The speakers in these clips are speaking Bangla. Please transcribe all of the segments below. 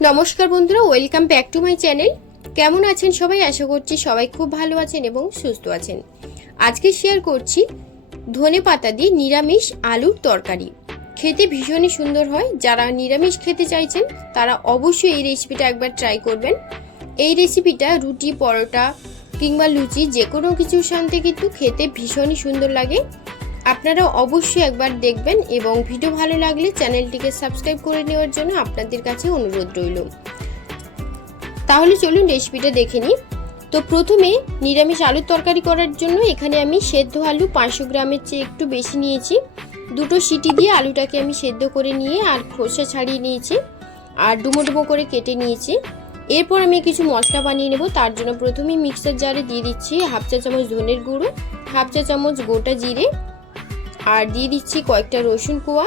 নমস্কার বন্ধুরা, welcome back to my channel. কেমন আছেন সবাই? আশা করছি সবাই খুব ভালো আছেন এবং সুস্থ আছেন। আজকে শেয়ার করছি ধনে পাতা দিয়ে নিরামিষ আলুর তরকারি। খেতে ভীষণই সুন্দর হয়। যারা নিরামিষ খেতে চাইছেন তারা অবশ্যই এই রেসিপিটা একবার ট্রাই করবেন। এই রেসিপিটা রুটি, পরোটা কিংবা লুচি যে কোনো কিছুর সাথে কিন্তু খেতে ভীষণই সুন্দর লাগে। আপনারা অবশ্যই একবার দেখবেন এবং ভিডিও ভালো লাগলে চ্যানেলটিকে সাবস্ক্রাইব করে নেওয়ার জন্য আপনাদের কাছে অনুরোধ রইল। তাহলে চলুন রেসিপিটা দেখে নিই। তো প্রথমে নিরামিষ আলুর তরকারি করার জন্য এখানে আমি সেদ্ধ আলু 500 গ্রামের চেয়ে একটু বেশি নিয়েছি। দুটো সিটি দিয়ে আলুটাকে আমি সেদ্ধ করে নিয়ে আর খোসা ছাড়িয়ে নিয়েছি আর ডুমো ডুমো করে কেটে নিয়েছি। এরপর আমি কিছু মশলা বানিয়ে নেব। তার জন্য প্রথমে মিক্সার জারে দিয়ে দিচ্ছি হাফ চা চামচ ধনের গুঁড়ো, হাফ চা চামচ গোটা জিরে, আর দিয়ে দিচ্ছি কয়েকটা রসুন কোয়া,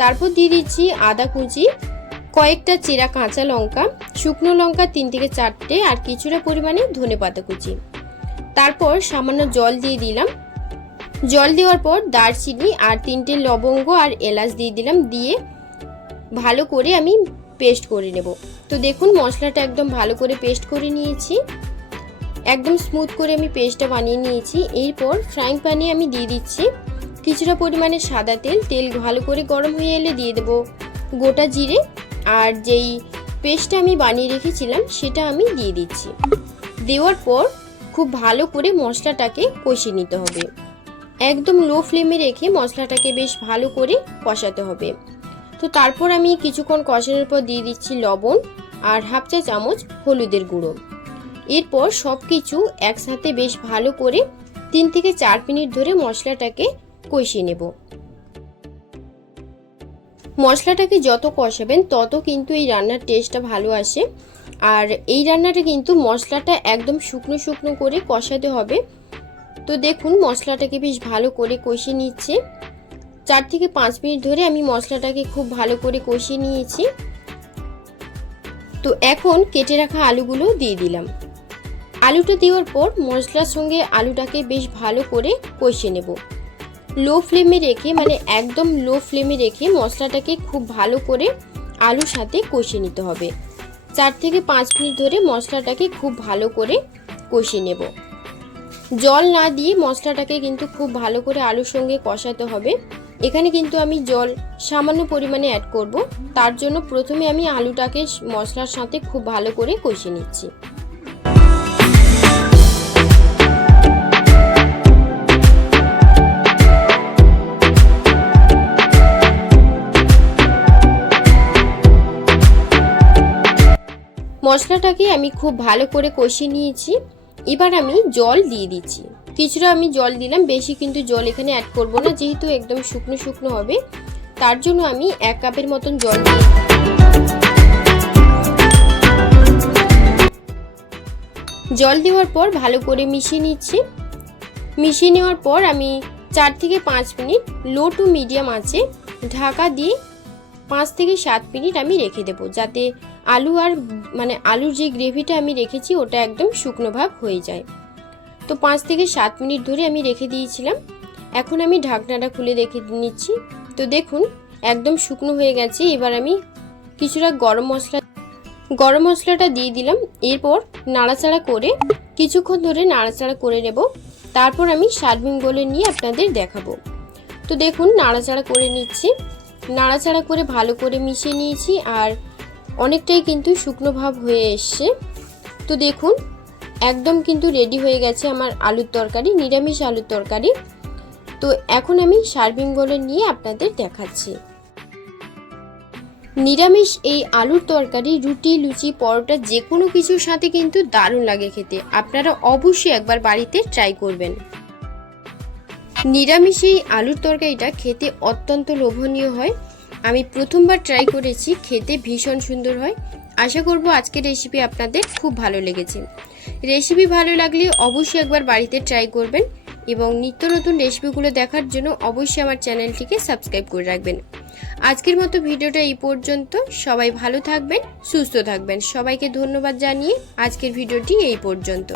তারপর দিয়ে দিচ্ছি আদা কুচি, কয়েকটা চেরা কাঁচা লঙ্কা, শুকনো লঙ্কা 3 থেকে 4টে, আর কিছুটা পরিমাণে ধনেপাতা কুচি। তারপর সামান্য জল দিয়ে দিলাম। জল দেওয়ার পর দারচিনি আর 3টে লবঙ্গ আর এলাচ দিয়ে দিলাম। দিয়ে ভালো করে আমি পেস্ট করে নেব। তো দেখুন মশলাটা একদম ভালো করে পেস্ট করে নিয়েছি, একদম স্মুথ করে আমি পেস্টটা বানিয়ে নিয়েছি। এরপর ফ্রাইং প্যানে আমি দিয়ে দিচ্ছি কিছুটা পরিমাণে সাদা তেল। তেল ভালো করে গরম হয়ে এলে দিয়ে দেব গোটা জিরে, আর যেই পেস্টটা আমি বানিয়ে রেখেছিলাম সেটা আমি দিয়ে দিচ্ছি। দেওয়ার পর খুব ভালো করে মশলাটাকে কষিয়ে নিতে হবে। একদম লো ফ্লেমে রেখে মশলাটাকে বেশ ভালো করে কষাতে হবে। তো তারপর আমি কিছুক্ষণ কষানোর পর দিয়ে দিচ্ছি লবণ আর হাফ চা চামচ হলুদের গুঁড়ো। এরপর সব কিছু একসাথে বেশ ভালো করে 3 থেকে 4 মিনিট ধরে মশলাটাকে কষিয়ে নেব। মশলাটাকে যত কষাবেন তত কিন্তু এই রান্নার টেস্টটা ভালো আসে। আর এই রান্নাটা কিন্তু মশলাটা একদম শুকনো শুকনো করে কষাতে হবে। তো দেখুন মশলাটাকে বেশ ভালো করে কষিয়ে নিচ্ছে। 4 থেকে 5 মিনিট ধরে আমি মশলাটাকে খুব ভালো করে কষিয়ে নিয়েছি। তো এখন কেটে রাখা আলুগুলো দিয়ে দিলাম। আলুটা দেওয়ার পর মশলার সঙ্গে আলুটাকে বেশ ভালো করে কষিয়ে নেব। লো ফ্লেমে রেখে, মানে একদম লো ফ্লেমে রেখে মশলাটাকে খুব ভালো করে আলুর সাথে কষিয়ে নিতে হবে। 4 থেকে 5 মিনিট ধরে মশলাটাকে খুব ভালো করে কষিয়ে নেব। জল না দিয়ে মশলাটাকে কিন্তু খুব ভালো করে আলুর সঙ্গে কষাতে হবে। এখানে কিন্তু আমি জল সামান্য পরিমাণে অ্যাড করব। তার জন্য প্রথমে আমি আলুটাকে মশলার সাথে খুব ভালো করে কষিয়ে নিচ্ছি। মশলাটাকে আমি খুব ভালো করে কষিয়ে নিয়েছি। এবার আমি জল দিয়ে দিচ্ছি। কিছুটা আমি জল দিলাম, বেশি কিন্তু জল এখানে অ্যাড করব না, যেহেতু একদম শুকনো শুকনো হবে। তার জন্য আমি 1 কাপের মতন জল দিই। জল দেওয়ার পর ভালো করে মিশিয়ে নিচ্ছি। মিশিয়ে নেওয়ার পর আমি 4 থেকে 5 মিনিট লো টু মিডিয়াম আঁচে ঢাকা দিয়ে 5 থেকে 7 মিনিট আমি রেখে দেবো, যাতে আলু আর আলুর যে গ্রেভিটা আমি রেখেছি ওটা একদম শুকনো ভাব হয়ে যায়। তো 5 থেকে 7 মিনিট ধরে আমি রেখে দিয়েছিলাম। এখন আমি ঢাকনাটা খুলে দেখে নিচ্ছি। তো দেখুন একদম শুকনো হয়ে গেছে। এবার আমি কিছুটা গরম মশলাটা দিয়ে দিলাম। এরপর নাড়াচাড়া করে কিছুক্ষণ ধরে নাড়াচাড়া করে নেব। তারপর আমি সার্ভিং বোলে নিয়ে আপনাদের দেখাবো। তো দেখুন নাড়াচাড়া করে নিচ্ছি। নাড়াচাড়া করে ভালো করে মিশিয়ে নিয়েছি আর অনেকটাই কিন্তু শুকনো ভাব হয়ে এসছে। তো দেখুন একদম কিন্তু রেডি হয়ে গেছে আমার আলুর তরকারি, নিরামিষ আলুর তরকারি। তো এখন আমি সার্ভিং বোলে নিয়ে আপনাদের দেখাচ্ছি। নিরামিষ এই আলুর তরকারি রুটি, লুচি, পরোটা যে কোনো কিছুর সাথে কিন্তু দারুণ লাগে খেতে। আপনারা অবশ্যই একবার বাড়িতে ট্রাই করবেন। নিরামিষ এই আলুর তরকারিটা খেতে অত্যন্ত লোভনীয় হয়। আমি প্রথমবার ট্রাই করেছি, খেতে ভীষণ সুন্দর হয়। আশা করব আজকের রেসিপি আপনাদের খুব ভালো লেগেছে। রেসিপি ভালো লাগলে অবশ্যই একবার বাড়িতে ট্রাই করবেন এবং নিত্য নতুন রেসিপিগুলো দেখার জন্য অবশ্যই আমার চ্যানেলটিকে সাবস্ক্রাইব করে রাখবেন। আজকের মতো ভিডিওটা এই পর্যন্ত। সবাই ভালো থাকবেন, সুস্থ থাকবেন। সবাইকে ধন্যবাদ জানিয়ে আজকের ভিডিওটি এই পর্যন্ত।